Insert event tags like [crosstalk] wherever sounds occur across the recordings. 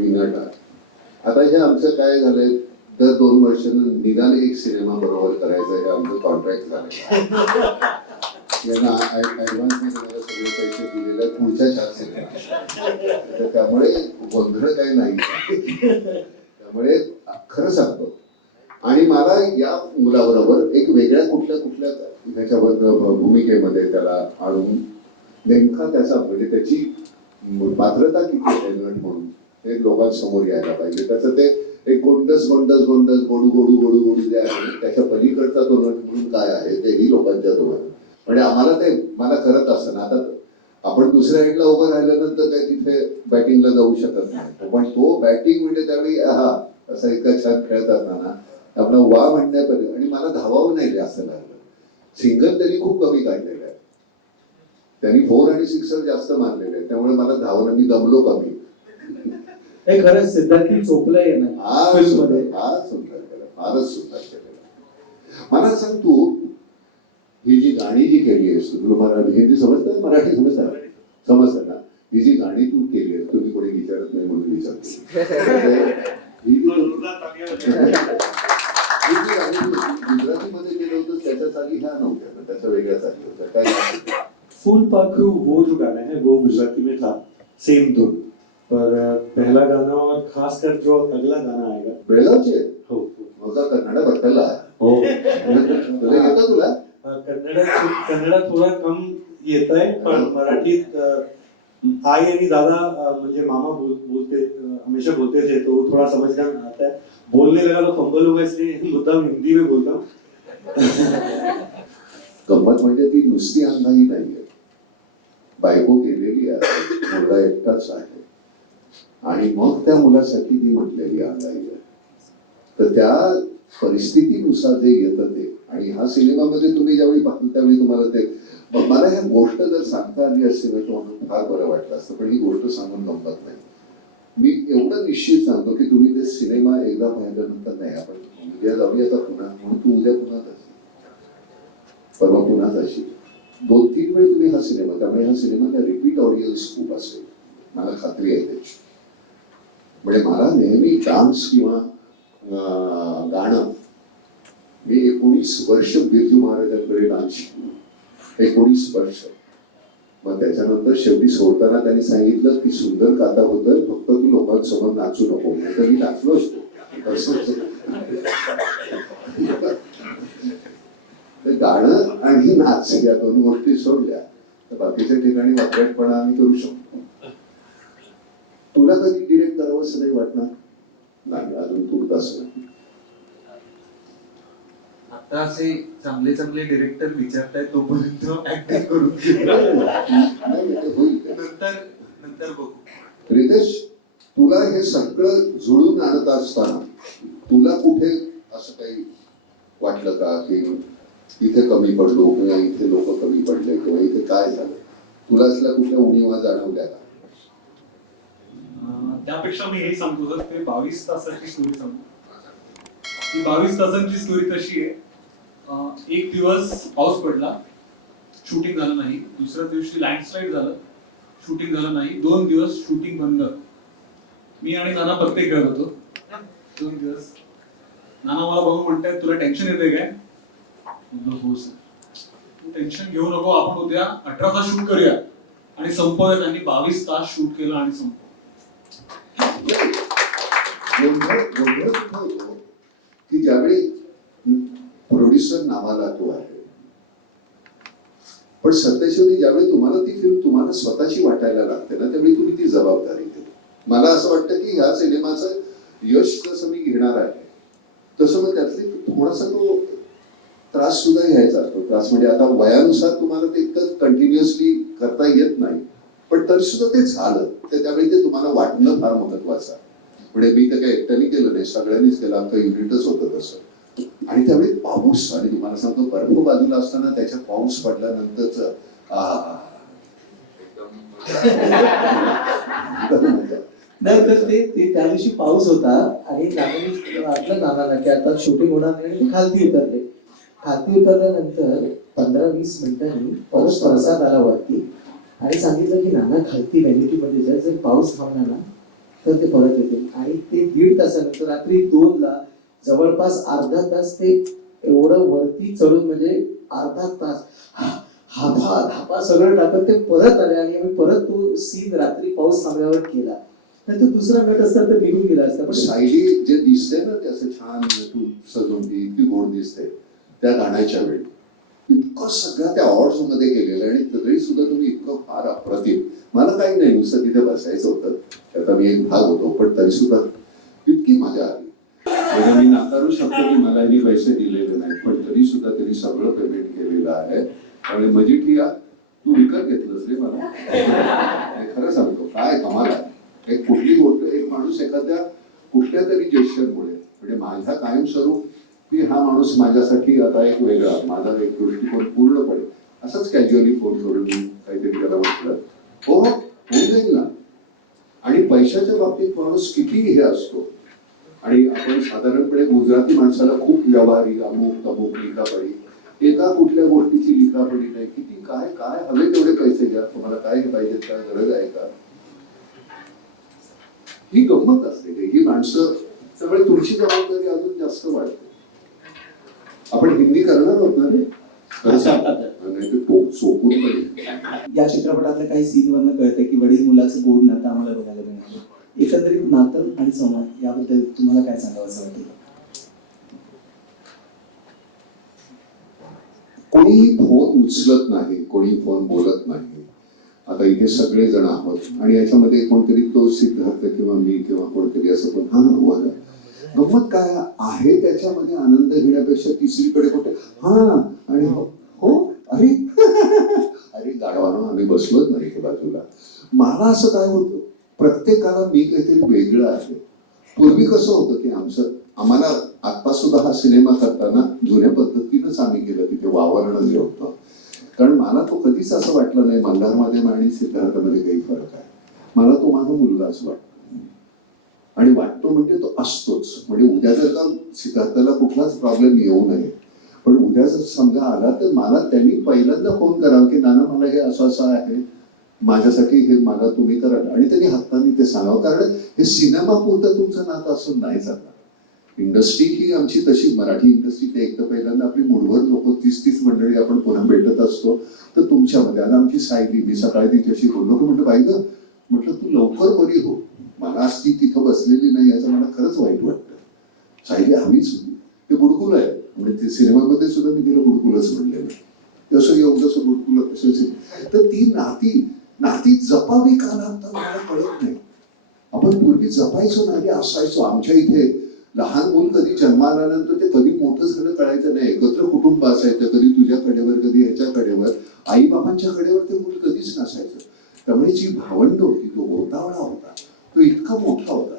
मी आता हे आमचं काय झालंय? दर दोन वर्षानं निघाले एक सिनेमा बरोबर करायचं हे आमचं कॉन्ट्रॅक्ट झालं यांना सगळे पैसे दिलेले पुढच्या चार सिनेमा तर त्यामुळे गोंधळ काही नाही. त्यामुळे खरं सांगतो. आणि मला या मुलाबरोबर एक वेगळ्या कुठल्या कुठल्या ह्याच्याबद्दल भूमिकेमध्ये त्याला आणून नेमका त्याचा म्हणजे त्याची पात्रता किती आहे म्हणून? हे लोकांसमोर यायला पाहिजे. त्याचं ते एक गोंडस गोंडस गोंडस गोडू गोडू गोडू गोडू जे आहे त्याच्या पलीकडचा तो नट म्हणून काय आहे तेही लोकांच्या जवळ म्हणजे आम्हाला ते मला करत असताना आता आपण दुसऱ्या एंडला उभं राहिल्यानंतर काही तिथे बॅटिंगला जाऊ शकत नाही. पण तो बॅटिंग म्हणजे त्यावेळी हा असा एका छान खेळत असताना आपला वा म्हणण्यापर्यंत आणि मला धावावं नाही जास्त लागलं. सिंगल त्यांनी खूप कमी काढलेलं आहे. त्यांनी फोर आणि सिक्सर जास्त मारलेले आहेत त्यामुळे मला धावणं मी दमलो कमी. हे खरंच सिद्धार्थी चोपलं आहे ना हा फिल्ममध्ये सुंदर फार सुंदर केलं फारच सुंदर केलेलं मला सांग तू ही जी गाणी जी केली आहेस तू तुला मराठी हिंदी समजतं मराठी समजतं ना? समजतं ना? ही जी गाणी तू केली आहेस तुम्ही कोणी विचारत नाही म्हणून विचारतो. ही जी तू- [laughs] ही जी गाणी तू गुजरातीमध्ये केलं होतं त्याच्या जागी ह्या नव्हत्या ना त्याच्या वेगळ्या जागी होत्या. काय फूल पाखरू वो जो गाना है वो गुजराती में था सेम धुन पर पहला गाना और खासकर जो अगला गाना आएगा। बेळगावचे हो हो। माझा कन्नड बट्टला हो। [laughs] तुला येतं तुला? अ, कन्नडा कन्नडा थोडा कम येत आहे पण मराठीत अ, आई आणि दादा अ, म्हणजे मामा बोल, बोलते अ, हमेशा बोलते थे तो थोड़ा समझ में आता है। बोलने लगा तो फंबल हुआ इसलिए मुद्दा हिंदी में बोलता हूँ। [laughs] गंमत म्हणजे ती नुसती अंगाई नाहीये। बायको केलेली आहे मुलगा एकटाच आहे. आणि मग त्या मुलासाठी ती म्हटलेली अंगाई तर त्या परिस्थितीनुसार जे येतं ते. आणि हा सिनेमामध्ये तुम्ही ज्यावेळी पाहता त्यावेळी तुम्हाला ते मला ह्या गोष्ट जर सांगता आली असते ना तर फार बरं वाटलं असतं. पण ही गोष्ट सांगून गमत नाही. मी एवढं निश्चित सांगतो की तुम्ही ते सिनेमा एकदा पाहिल्यानंतर नाही आपण उद्या जाऊया आता पुन्हा म्हणून तू उद्या पुन्हा परवा पुन्हा जाशील दोन तीन वेळ तुम्ही हा सिनेमा त्यामुळे हा सिनेमा रिपीट ऑडियन्स खूप असेल. मला खात्री आहे त्याची. म्हणजे मला नेहमी डान्स किंवा गाणं मी एकोणीस वर्ष बिरजू महाराजांकडे डान्स शिकलो. एकोणीस वर्ष. मग त्याच्यानंतर शेवटी सोडताना त्यांनी सांगितलं की सुंदर काता होतं फक्त तू लोकांसमोर नाचू नको. तर मी नाचलो असतो. असं तर गाणं आणि नाच या दोन गोष्टी सोडल्या. तर बाकीच्या ठिकाणी वाकटपणा आम्ही करू शकतो. तुला कधी डिरेक्ट करावं असं नाही वाटणार? नाही अजून तू असं नाही आता असे चांगले चांगले डिरेक्टर विचारतायत तोपर्यंत ऍक्टिंग करून. नंतर नंतर बघू. रितेश तुला हे सगळं जुळून आणत असताना तुला कुठे असं काही वाटलं का की इथे कमी पडलो किंवा इथे लोक कमी पडले किंवा इथे काय झालं? तुला असल्या कुठल्या उणीवा जाणवल्या का? त्यापेक्षा मी हे सांगतो सर ते बावीस तासाची स्टोरी सांगतो. ती बावीस तासांची स्टोरी कशी आहे. एक दिवस पाऊस पडला शूटिंग झालं नाही. दुसऱ्या दिवशी लँडस्लाईड झालं शूटिंग झालं नाही. दोन दिवस शूटिंग बंद. मी आणि नाना प्रत्येक खेळत होतो. दोन दिवस. नाना मला भाऊ म्हणताय तुला टेन्शन येते काय? हो सर तू टेन्शन घेऊ नको. आपण उद्या अठरा तास शूट करूया. आणि संपवूया त्यांनी बावीस तास शूट केलं आणि संपवलं. होतो की ज्यावेळी प्रोड्युसर नावाला तो आहे पण सत्यशोधी ज्यावेळी तुम्हाला ती फिल्म तुम्हाला स्वतःची वाटायला लागते ना त्यावेळी तुम्ही ती जबाबदारी घेता. मला असं वाटतं की ह्या सिनेमाचं यश जसं मी घेणार आहे तसं मग त्यातली थोडासा तो त्रास सुद्धा घ्यायचा असतो. त्रास म्हणजे आता वयानुसार तुम्हाला ते इतकं कंटिन्युअसली करता येत नाही. पण तरी सुद्धा ते झालं. तर त्यावेळी ते तुम्हाला वाटणं फार महत्वाचं आहे. म्हणजे मी तर काही एकट्याने केलं नाही सगळ्यांनीच केलं. आमचं युनिटच होतं तसं. आणि त्यावेळी पाऊस आणि तुम्हाला सांगतो बर्फ बाजूला असताना त्याच्यात पाऊस पडल्यानंतरच नाही तर ते ते त्या दिवशी पाऊस होता आणि नानाने वाटलं नानाला की आता शूटिंग होणार नाही आणि ते खालती उतरले. खाती उतरल्यानंतर पंधरा वीस मिनिटांनी परत प्रसाद आला वरती. आणि सांगितलं की नाना खालती व्हॅनिटीमध्ये जर जर पाऊस थांबला ना तर ते परत येतील आणि ते दीड तासानंतर रात्री दोनला जवळपास अर्धा तास ते एवढं वरती चढून म्हणजे अर्धा तास हाफा धापा सगळं टाकत ते परत आले आणि आम्ही परत तो सीन रात्री पाऊस थांबल्यावर केला. तर तो दुसरा गट असता तर निघून गेला असता. पण पण सायली जे दिसते ना ते असं छान म्हणजे तू सजवून ती इतकी गोड दिसते त्या गाण्याच्या वेळी. इतकं सगळ्या त्या awards मध्ये केलेलं आणि तरी सुद्धा तुम्ही इतकं फार अप्रतिम. मला काही नाही नुसतं तिथे बसायचं होतं. त्याचा मी एक भाग होतो पण तरी सुद्धा इतकी मजा आली. म्हणजे मी नाकारू शकतो की मला मी पैसे दिलेले नाही पण तरी सुद्धा त्यांनी सगळं पेमेंट केलेलं आहे. आणि ठिया तू विकत घेतलंस रे मला. खरं सांगतो काय कमाल आहे. एक कुठली गोष्ट एक माणूस एखाद्या कुठल्या तरी जेस्चरमुळे म्हणजे माझा कायमस्वरूप की हा माणूस माझ्यासाठी आता एक वेगळा माझा एक दृष्टिकोन पूर्णपणे असंच कॅज्युअली फोन करून मी काहीतरी त्याला म्हटलं. हो होऊन जाईल ना. आणि पैशाच्या बाबतीत माणूस किती हे असतो आणि आपण साधारणपणे गुजराती माणसाला खूप व्यवहारी अमुक तमुक लिखापडी एका कुठल्या गोष्टीची लिखापडी नाही. किती काय काय हवे तेवढे पैसे घ्या. तुम्हाला काय पाहिजेत काय गरज आहे का? ही गंमत असते. ही माणसं त्यामुळे तुमची जबाबदारी अजून जास्त वाढते. आपण हिंदी करणार आहोत ना रे. नाही तो सोपून या चित्रपटातल्या काही सीन वरनं कळतं की वडील मुलाचं गोड नातं आम्हाला बघायला मिळालं. एकंदरीत नातं आणि संवाद याबद्दल तुम्हाला काय सांगावं असं वाटतं? कोणीही फोन उचलत नाही कोणी फोन बोलत नाही. आता इथे सगळे जण आहोत आणि याच्यामध्ये कोणतरी तो सिद्धार्थ किंवा मी किंवा कोणतरी असं पण हा गंमत काय आहे त्याच्यामध्ये आनंद घेण्यापेक्षा तिसरीकडे कुठे? हा आणि हो हो, अरे [laughs] अरे गाडवानो आम्ही बसलोच नाही बाजूला. मला असं काय होतं? प्रत्येकाला मी काहीतरी वेगळं आहे. पूर्वी कसं होतं की आमचं आम्हाला आता सुद्धा हा सिनेमा करताना जुन्या पद्धतीनंच आम्ही केलं तिथे वावरणं जे होतं. कारण मला तो कधीच असं वाटलं नाही. मल्हारमध्ये आणि सिद्धार्थमध्ये काही फरक आहे. मला तो माझा मुलगाच वाटतो. आणि वाटतो म्हणजे तो असतोच. म्हणजे उद्या जर का सिद्धार्थाला कुठलाच प्रॉब्लेम येऊ नये पण उद्या जर समजा आला तर मला त्यांनी पहिल्यांदा फोन करावा की नाना मला हे असं असं आहे. माझ्यासाठी हे मला तुम्ही करा. आणि त्यांनी हाताने ते सांगावं. कारण हे सिनेमा पुरतं तुमचं नातं असं नाही चालणार इंडस्ट्री ही आमची तशी मराठी इंडस्ट्री ते एक तर पहिल्यांदा आपली मूळभर लोक तीस तीस मंडळी आपण पुन्हा भेटत असतो तर तुमच्यामध्ये. आता आमची सायली मी सकाळी तिच्याशी बोललो की म्हटलं बाई म्हटलं तू लवकर बरी हो. मला ती तिथं बसलेली नाही याचं मला खरंच वाईट वाटतं. साहिली हवीच होती. ते बुडकुल आहे. म्हणजे ते सिनेमामध्ये सुद्धा मी तिला बुडकुलच म्हणलेलं जसं एवढंसं बुडकुल कसं तर ती नाती नाती जपावी का लागतात मला कळत नाही. आपण पूर्वी जपायचो नाही असायचो. आमच्या इथे लहान मूल कधी जन्माला आल्यानंतर ते कधी मोठं झालं कळायचं नाही. एकत्र कुटुंब असायचं. कधी तुझ्या कडेवर कधी ह्याच्या कडेवर. आई बाबांच्या कडेवर ते मूल कधीच नसायचं. त्यामुळे जी भावंड होती तो गोतावळा होता तो इतका मोठा होता.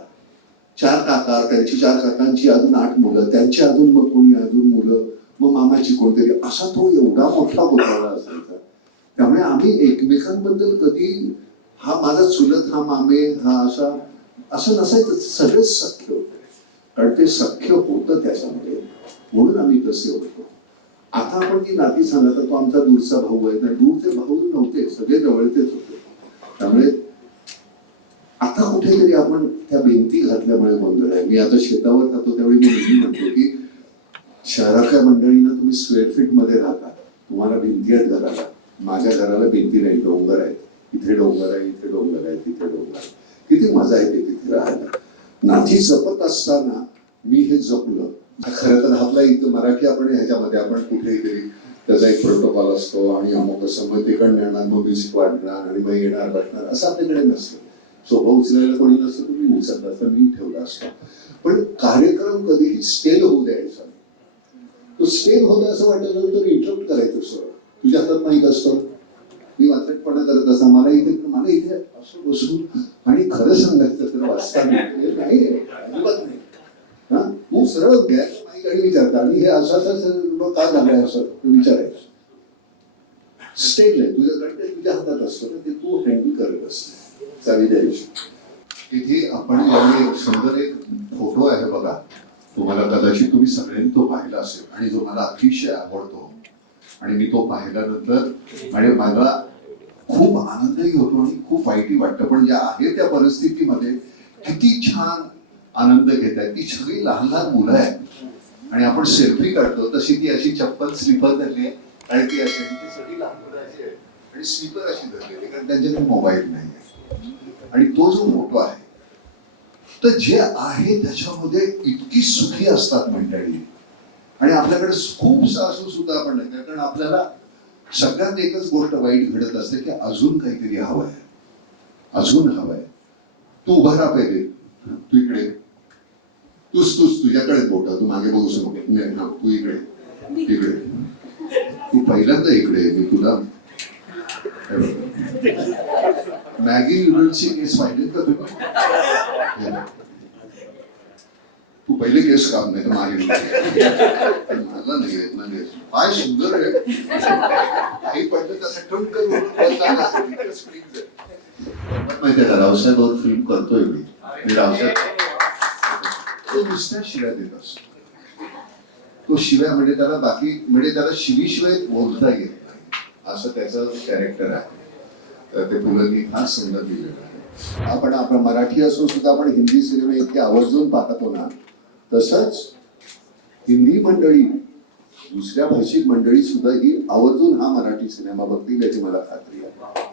चार काकार त्यांची चार काकांची अजून आठ मुलं त्यांची अजून मग कोणी अजून मुलं मग मामाची कोणतरी असा तो एवढा मोठा गोतावळा असायचा. त्यामुळे आम्ही एकमेकांबद्दल कधी हा माझा चुलत हा मामे हा असा असं नसायचं सगळेच सख्य होते. कारण ते सख्य होतं त्याच्यामध्ये. म्हणून आम्ही तसे होतो. आता आपण जी नाती सांगा तर तो आमचा दूरचा भाऊ आहे. नाही दूरचे भाऊ नव्हते सगळे जवळचेच होते. त्यामुळे आता कुठेतरी आपण त्या भिंती घातल्यामुळे गोंधळ आहे. मी आता शेतावर जातो त्यावेळी मी नेहमी म्हणतो की शहरातल्या मंडळींना तुम्ही स्क्वेअर फीटमध्ये राहता. तुम्हाला भिंती आहेत घराला. माझ्या घराला भिंती नाही डोंगर आहेत. इथे डोंगर आहे इथे डोंगर आहे तिथे डोंगर आहे. किती मजा येते तिथे राहायला. नाती जपत असताना मी हे जपलं. खरं तर आपला इथं मराठी आपण ह्याच्यामध्ये आपण कुठेही तरी त्याचा एक प्रोटोकॉल असतो आणि अमुक असं मग तिकडनं येणार मग म्युझिक वाढणार आणि मग येणार बसणार असं आपल्याकडे नसतं. सोबा उचलायला कोणी नसतं तुम्ही उचलला असता मी ठेवला असता पण कार्यक्रम कधीही स्टेल होऊ द्यायचा तो स्टेल होतो असं वाटल्यानंतर इंटरप्ट करायचं सर। तुझ्या हातात माहीत असतं मी वाचटपणा करत असा मला इथे मला इथे असं बसून आणि खरं सांगायचं तर वाचताना नाही अजिबात नाही हा तू सरळ घ्या माहीत आणि विचारता आणि हे असं असं असं का झालंय असं विचारायचं स्टेल आहे तुझ्या तुझ्या हातात असतं ना ते तू हँडल करत असते चावी द्यायची. तिथे आपण यावेळी सुंदर एक फोटो आहे बघा. तुम्हाला कदाचित तुम्ही सगळ्यांनी तो पाहिला असेल आणि जो मला अतिशय आवडतो. आणि मी तो पाहिल्यानंतर आणि मला खूप आनंदही होतो आणि खूप वाईटही वाटतं. पण ज्या आहे त्या परिस्थितीमध्ये किती छान आनंद घेत आहेत. ती सगळी लहान लहान मुलं आहेत. आणि आपण सेल्फी काढतो. तशी ती अशी चप्पल स्लीपर धरली आहे. आणि ती अशी ती सगळी लहान मुलं अशी आहे आणि स्लीपर अशी धरलेली कारण त्यांच्याकडे मोबाईल नाही आहे. आणि तो जो मोठा आहे तर जे आहे त्याच्यामध्ये इतकी सुखी असतात मंडळी आणि आपल्याकडे खूप सासू सुद्धा आपण नाही कारण आपल्याला सगळ्यात एकच गोष्ट वाईट घडत असते की अजून काहीतरी हवं आहे. अजून हवं आहे. तू उभा राहा पाहिजे तू इकडे. तूच तूच तुझ्याकडे बोट. तू मागे बघू शकतो. तू इकडे. इकडे. तू पहिल्यांदा इकडे मी तुला मॅगी नूडल्सची केस पाहिजे का तुम्ही. तू पहिले केस काम नाही तर मागे. मला नाही येत काय सुंदर आहे. काही पडलं तसं करून माहितीये का रावसाहेबावर फिल्म करतोय मी. मी रावसाहेब तो नुसत्या शिव्या देत असतो. तो शिव्या म्हणजे त्याला बाकी म्हणजे त्याला शिवीशिवाय बोलता येत नाही. असं त्याचं कॅरेक्टर आहे. ते पुलंनी फार संघ दिलेला आहे. आपण आपण मराठी असून सुद्धा आपण हिंदी सिनेमे इतके आवर्जून पाहतो ना तसंच हिंदी मंडळी दुसऱ्या भाषिक मंडळी सुद्धा ही आवर्जून हा मराठी सिनेमा बघतील याची मला खात्री आहे.